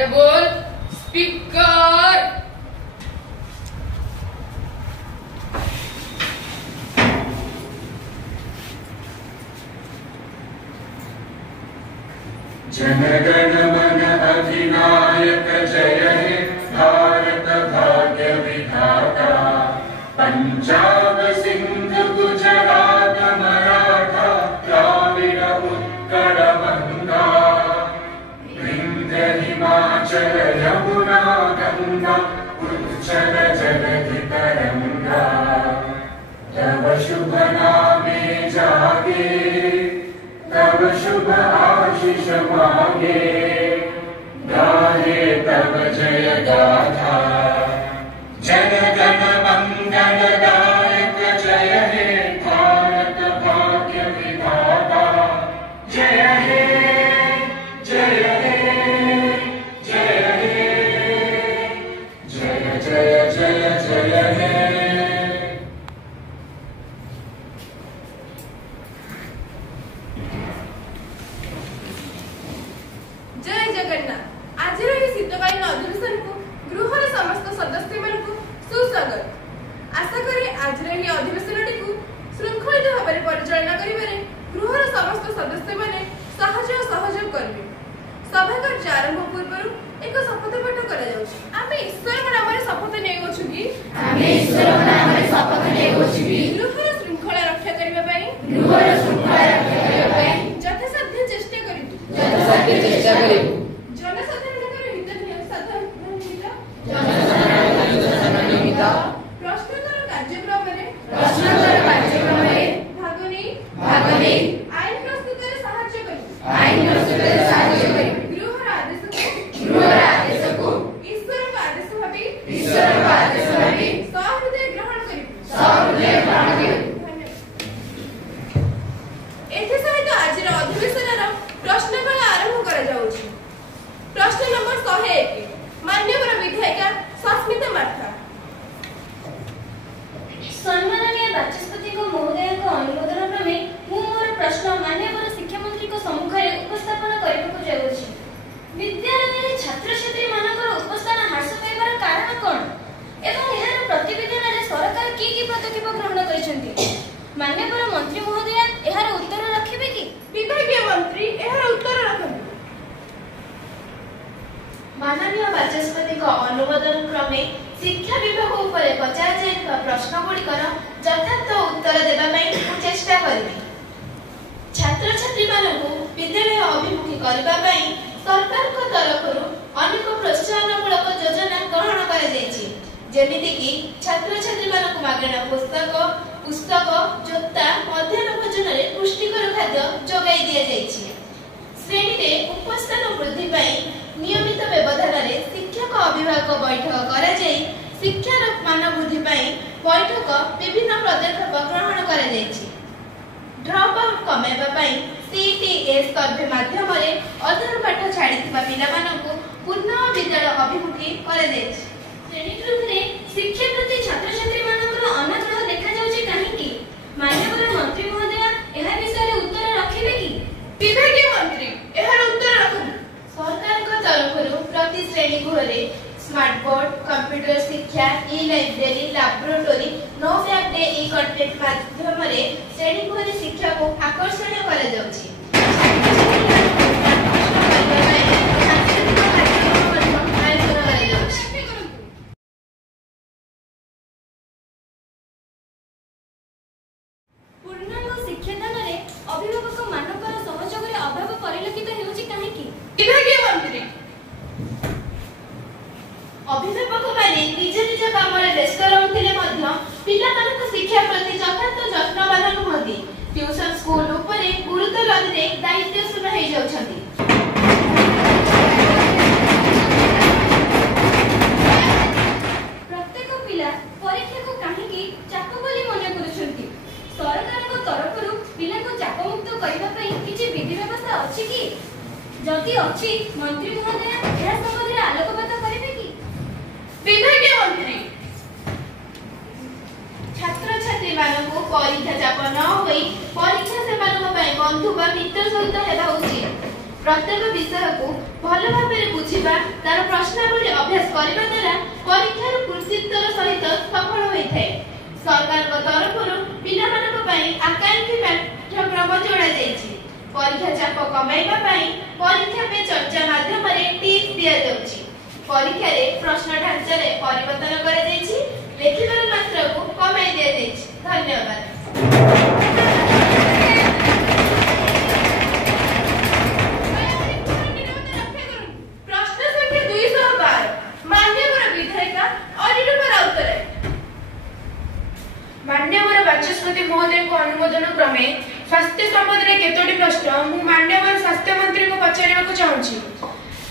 Honorable Speaker. जनगण मन अधिनायक जय हे भारत भाग्य विधाता पंजाब सिंध गुजरात मराठा द्राविड़ उत्कल बंगा विंध्य हिमाचल यमुना गंगा उच्चल जलधि तरंगा तव शुभ नामे जागे तब शुभ आशीष मांगे गाहे तब जय गाथा जन गण मंगलदायक जय हे भारत भाग्य विधाता जय हे जय हे जय हे जय जय जय जय हे। जय जगन्नाथ। आज शीतकालीन अधिवेशन को गृहर समस्त सदस्य मान सुस्वागत। आशा करी आज अधिवेशन को श्रृंखलित भाव में परिचालना करिबारे गृहर समस्त सदस्य माने सहयोग करिवे। सभा कार्य आरंभ पूर्व एक शपथ पाठ करा जाउछि। आमे ईश्वर नाम रे शपथ नै गछु कि गृहर श्रृंखला रक्षा करिबा पई यथासाध्य चेष्टा करितु। जनसाधारणकर हित प्रश्नोत्तर कार्यक्रम भाग नै आईन प्रस्तुत साहाय्य करितु। गृहर आदेश को ईश्वर आदेश भाबी सहृदय ग्रहण करितु। एथे सहित आज अधिवेशन प्रश्नकाल आरंभ करा जाउछि। प्रश्न नंबर 101 माननीय विधायिका सस्मिता मार्था। सम्माननीय बाचस्पति को महोदय को अनुमोदन क्रमे मु मोर प्रश्न माननीय शिक्षा मंत्री को सम्मुखरे उपस्थापन करबाक जाउछि। विद्यालय रे छात्र छात्री मानकर उपस्थान ह्रास पाइबार कारण कोन एवं एहार प्रतिवेदन रे सरकार की पदक्षेप ग्रहण करिसेंती? माननीय मंत्री महोदय एहार उत्तर रखिबे कि? विभागीय मंत्री एहार उत्तर रखंतु। माननीय बाचस्पति को अनुमोदन क्रमे शिक्षा विभाग उपरे पचार जाइଥିବା प्रश्न गुड़िकर यथार्थ उत्तर देबा पई चेष्टा करिबे। छात्र छात्री मानकु विद्यालय अभिमुखी करबा पई सरकार को तरफरु अनेक प्रोत्साहनमूलक योजना ग्रहण करा जायछि। जेमिति कि छात्र छात्री मानकु मागणा पुस्तक जोता मध्याह्न भोजन रे पुष्टिकर खाद्य जोगाई दिया जायछि। श्रेणी रे उपस्थान वृद्धि पई नियमित व्यवधान रे शिक्षक अभिभावक बैठक करा जाय शिक्षार मान वृद्धि पई बैठक विभिन्न पदक्षेप ग्रहण करा जायछि। ड्रॉप आउट कमेबा पई सीटीएस सर्वे माध्यम रे अधर पाठ छाड़ीथिबा पिला मानकु पुनः विद्यालय अभिमुखी करा जायछि। श्रेणी गृह रे शिक्षा प्रति छात्र छात्री मानकर अनाग्रह देखा जाउछि काहेकि? माननीय मंत्री महोदय एहा विषय रे उत्तर रखिबे कि? विभागीय मंत्री एहार उत्तर रखंतु। सरकार को तरफरु प्रति श्रेणी गृह रे स्मार्ट बोर्ड कंप्यूटर शिक्षा ई लाइब्रेरी लैबोरेटरी नो फैक्ट डे ई कंटेंट माध्यम रे श्रेणी गृह रे शिक्षा को आकर्षणीय करा जाउछि। पूर्णांग शिक्षादान रे अभिभावक मानकर सहयोग रे अभाव परिलक्षित हेउछि काहेकि? विभागीय मंत्री अभिभावक माने निज निज काम रे व्यस्त रहउथिले मध्य पिला मानक शिक्षा प्रति यथार्थ यत्नवान नुहंती। ट्यूशन स्कूल उपरे गुरुत्व नदी दायित्वशून्य हो जाउछंती। प्रत्येक पिला परीक्षा को काहेकि चाप बोली मन करूछंती? सरकार को तरफरु पिला को चाप मुक्त करबा पई किछि विधि व्यवस्था अछि कि? जदि अछि मंत्री महोदय एहा संबंधी आलोकपात करिवे कि? विभागीय मंत्री छात्र छात्री मानकु परीक्षा चाप न होई परीक्षा से मानक पई बंधु बा मित्र सहित हेबा उचित। प्रत्येक विषय को भल भाव बुझा तार प्रश्नावली अभ्यास करने द्वारा परीक्षार कृतित्वर सहित सफल होता है। सरकार तरफ पाई आकांक्षी पाठ्यक्रम जोड़ा परीक्षा चाप कमाइबा परीक्षा पे चर्चा माध्यम टिप्स दिया जाउछि। परीक्षा रे प्रश्न ढांचा रे परिवर्तन करा जाइछि, लेखिବାର मात्रा को कमाई दिया जाइछि। धन्यवाद। प्रश्न संख्या 212 मान्यवर विधायिका अनिरुद्ध राउतराय। मान्यवर बाचस्पति महोदय को अनुमोदन क्रमे स्वास्थ्य संबंधी केतोटी प्रश्न मु मान्यवर स्वास्थ्य मंत्री को पचारिबा को चाहूछि।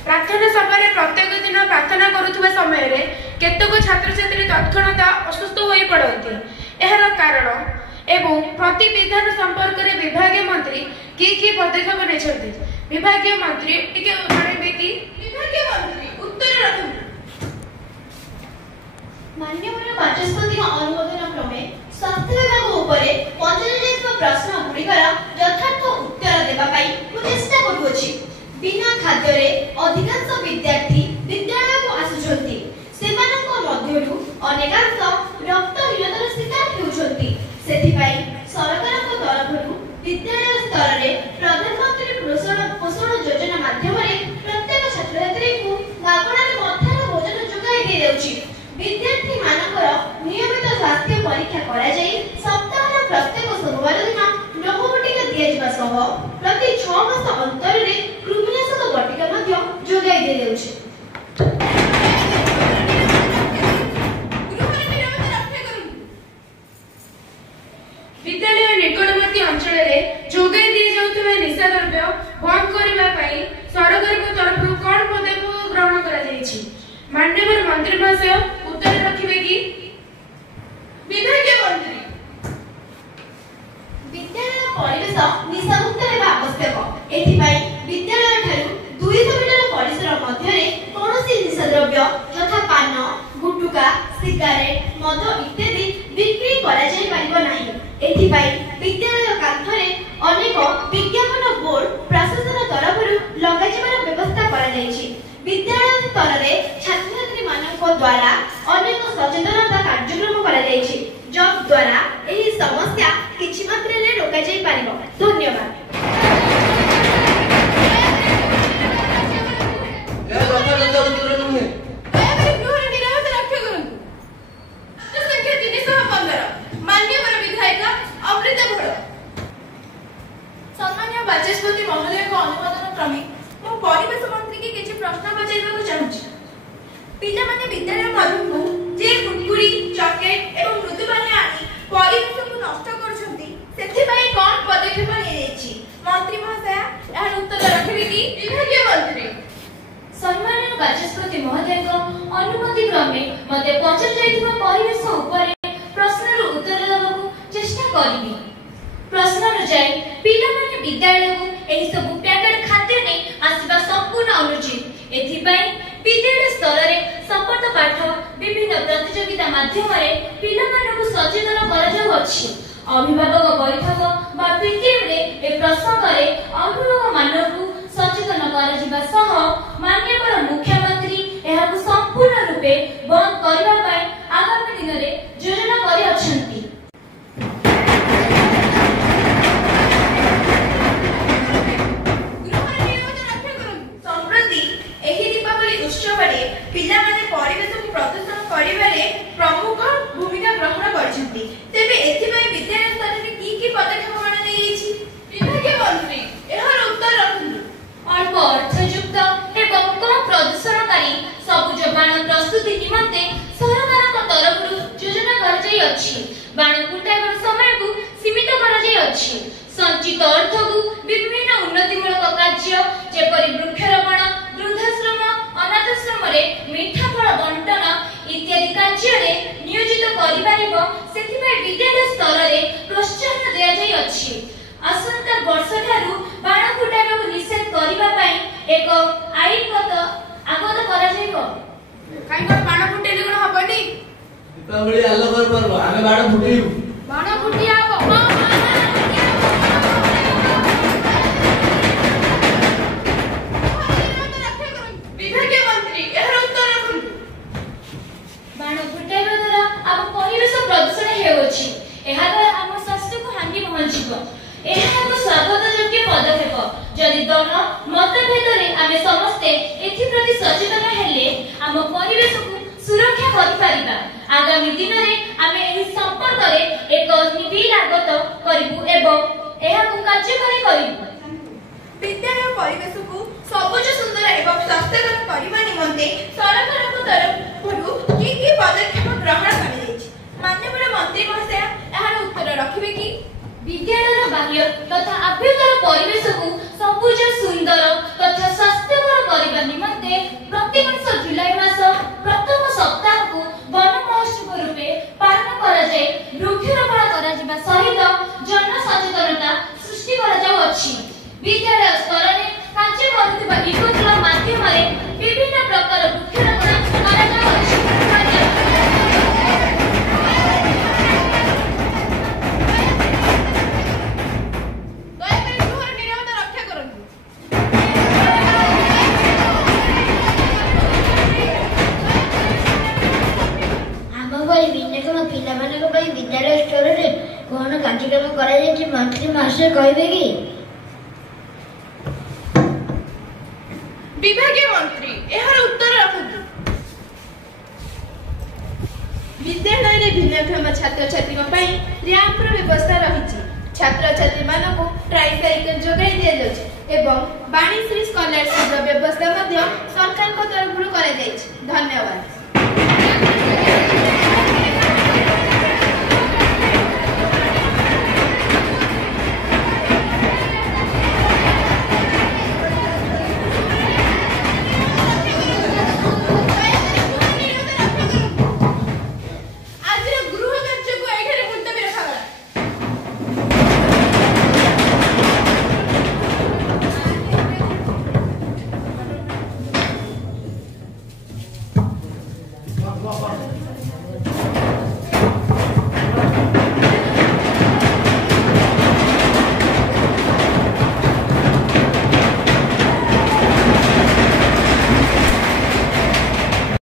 प्रार्थना सभा प्रत्येक दिन प्रार्थना करुवा समय केतक छात्र छात्री तत्क्षणात असुस्थ हो पड़ती। एहार कारण एवं प्रति विधान संपर्क में विभागीय मंत्री कि पदक्षेप नेछंती। विभागीय मंत्री टिके जणाइबे कि विभागीय मंत्री उत्तर रखु। मान्यवर बाचस्पति अनुमोदन क्रमे स्वास्थ्य विभाग उपरे पचराଯାଇଥିବା प्रश्न गुड़िकर यथार्थ उत्तर देबा पाई मु चेष्टा करूछि। बिना खाद्य रे अधिकांश विद्यार्थी विद्यालय को आसुछंती। सेमानक मध्यरु अनेकांश रक्तहीनतार शिकार हेउछंती। सेथिपाई सरकारक तरफरु विद्यालय स्तर रे प्रधानमंत्री पोषण योजना माध्यम रे प्रत्येक छात्र छात्री को मागणा रे मध्याह्न भोजन जोगाई दे जाउछि। विद्यार्थी मानकर नियमित स्वास्थ्य परीक्षा करा जाई सप्ताहर प्रत्येक सोमवार दिन रोग बटिका दिया जिबा सह प्रति 6 मास अंतर रे कृमिनाशक बटिका मध्य जोगाई दे जाउछि। विद्यालय निकटवर्ती अंचल में जोगाई दी जाउଥିବା निशा द्रव्य बंद करबा पई सरकार को तरफ कोन पदक्षेप ग्रहण करा जायछि। माननीय मंत्री महाशय उत्तर रखिबे कि विभागीय मंत्री विद्यालय परिवेश निशामुक्त हेबा आवश्यक। एथिपाई विद्यालय ठारू 200 मीटर परिसर मध्य कौनसी निशा द्रव्य यथा पान, गुटुका, सिगारेट, मद इत्यादि बिक्री करा जाय परिबो नाही। एथिपाई विद्यालय कांथरे अनेक विज्ञापन बोर्ड प्रशासन तरफरु लगाइबार व्यवस्था करा जायछि। विद्यालय स्तर रे छात्र छात्री मानक द्वारा अनेक सचेतनता कार्यक्रम करा जायछि, जब द्वारा एही समस्या किछि मात्रा रे रोका जाय पारिबो। धन्यवाद। बाचस्पति महोदय को अनुमोदन क्रमे मो परिवेश मंत्री के किछि प्रश्न पचारिबा को चाहूछि। पिला माने विद्यालय मधुको जे कुरकुरी, चॉकलेट एवं मृदुपानी आदि परिवेश को नष्ट करूछंती, सेथि पई कोन पदक्षेप नियछि? मंत्री महाशय एहर उत्तर रखिबे कि विभागीय मंत्री। सम्माननीय बाचस्पति महोदय को अनुमति क्रमे मते पचारिଯାଇଥିବା परिवेश उपरे प्रश्नर उत्तर देबाकू चेष्टा करिबी। प्रश्न अनुसार पिला माने विद्यालय को एही सब पैकेट खाद्य नै आसीबा संपूर्ण अनुचित। एथिपाई विद्यालय स्तर रे सपट पाठ विभिन्न प्रतियोगिता माध्यम रे पिला मानकु सचेतन करा जाउ अछि। अभिभावक बैठक बा पीटीएम रे ए प्रसंग रे अभिभावक मानकु सचेतन करा जिबा सह माननीय मुख्यमंत्री एहाकु संपूर्ण रूपे बंद करबा पाई आगामी दिन रे योजना करि अछंती। पिला माने परिवेश को प्रदूषण करिबारे प्रमुख भूमिका ग्रहण करछंती। तेबे एथिबाई विद्यालय स्तर रे की पदक्षेप माने देइछि? विभागीय मंत्री एहर उत्तर रखु। अल्प अर्थयुक्त एवं कम प्रदूषणकारी सबुज बाण प्रस्तुति निमंते सरकारक तरफरु योजना करजाई अछि। बाण फुटाइबार समय को सीमित करजाई अछि। संचित अर्थ को विभिन्न उन्नतिमूलक कार्य जेपरि वृक्षारोपण, वृद्धाश्रम, अनाथाश्रम रे मीठा फल बंटन इत्यादि कार्य रे नियोजित करिबारिबो। सेथिमे विद्यालय स्तर रे प्रोत्साहन दिया जाई अछि। आसंता वर्ष ठारू बाण फुटाइबाकू निषेध करिबा पई एक आईनगत आगत करा जाइबो। काई को बाण फुटेली कोन हबनी? दीपावली आलोकर पर्व आमे बाण फुटेइबु। बाण फुटियाबो। ଦଳ ମତଭେଦରେ ଆମେ ସମସ୍ତେ ଏଥିପ୍ରତି ସଚେତନ ହେଲେ ଆମ ପରିବେଶକୁ ସୁରକ୍ଷା କରିପାରିବା। ଆଗାମୀ ଦିନରେ ଆମେ ଏହି ସମ୍ପର୍କରେ ଏକ ନିବିଡ଼ କରିବୁ ଏବଂ ଏହାକୁ କାର୍ଯ୍ୟକାରୀ କରିବୁ। ବିଦ୍ୟାଳୟ ପରିବେଶକୁ ସବୁଜ ସୁନ୍ଦର ଏବଂ ସ୍ୱାସ୍ଥ୍ୟକର କରିବା ନିମନ୍ତେ ସରକାରଙ୍କ ତରଫରୁ କି କି ପଦକ୍ଷେପ ଗ୍ରହଣ କରାଯାଇଛି? ମାନ୍ୟବର ମନ୍ତ୍ରୀ ମହାଶୟ ଏହାର ଉତ୍ତର ରଖିବେ କି? ବିଦ୍ୟାଳୟର ବାହ୍ୟ ତଥା ଆଭ୍ୟନ୍ତର ପରିବେଶକୁ ସବୁଜ ସୁନ୍ଦର ତଥା ସ୍ୱାସ୍ଥ୍ୟକର କରିବା ନିମନ୍ତେ ପ୍ରତିବର୍ଷ ଜୁଲାଇ ମାସ ପ୍ରଥମ ସପ୍ତାହକୁ ବନ ମହୋତ୍ସବ ରୂପେ ପାଳନ କରାଯାଇ ବୃକ୍ଷରୋପଣ କରାଯିବା ସହିତ ଜନସଚେତନତା ସୃଷ୍ଟି କରାଯାଉଅଛି। ବିଦ୍ୟାଳୟ ସ୍ତରରେ କାର୍ଯ୍ୟ କରୁଥିବା ଇକୋଦଳ ମାଧ୍ୟମରେ ବିଭିନ୍ନ ପ୍ରକାର ବୃକ୍ଷରୋପଣ କରାଯାଉଅଛି। ଦୟାକରି ଗୃହର ନିରବତା ରକ୍ଷା କରନ୍ତୁ। ଆମ ଭଳି ଭିନ୍ନକ୍ଷମ ପିଲାମାନଙ୍କ ପାଇଁ ବିଦ୍ୟାଳୟ ସ୍ତରରେ କଣ କାର୍ଯ୍ୟକ୍ରମ କରାଯାଇଛି ମନ୍ତ୍ରୀ ମହାଶୟ କହିବେ କି? ବିଭାଗୀୟ ମନ୍ତ୍ରୀ ଏହାର ଉତ୍ତର ରଖନ୍ତୁ। ବିଦ୍ୟାଳୟରେ ଭିନ୍ନକ୍ଷମ ଛାତ୍ରଛାତ୍ରୀଙ୍କ ପାଇଁ ର୍ୟାମ୍ପର ବ୍ୟବସ୍ଥା ରହିଛି। ଛାତ୍ରଛାତ୍ରୀମାନଙ୍କୁ ଟ୍ରାଇସାଇକେଲ ଯୋଗାଇ ଦିଆଯାଉଛି ଏବଂ ବାଣୀଶ୍ରୀ ସ୍କଲାରସିପର ବ୍ୟବସ୍ଥା ମଧ୍ୟ ସରକାରଙ୍କ ତରଫରୁ କରାଯାଇଛି। ଧନ୍ୟବାଦ।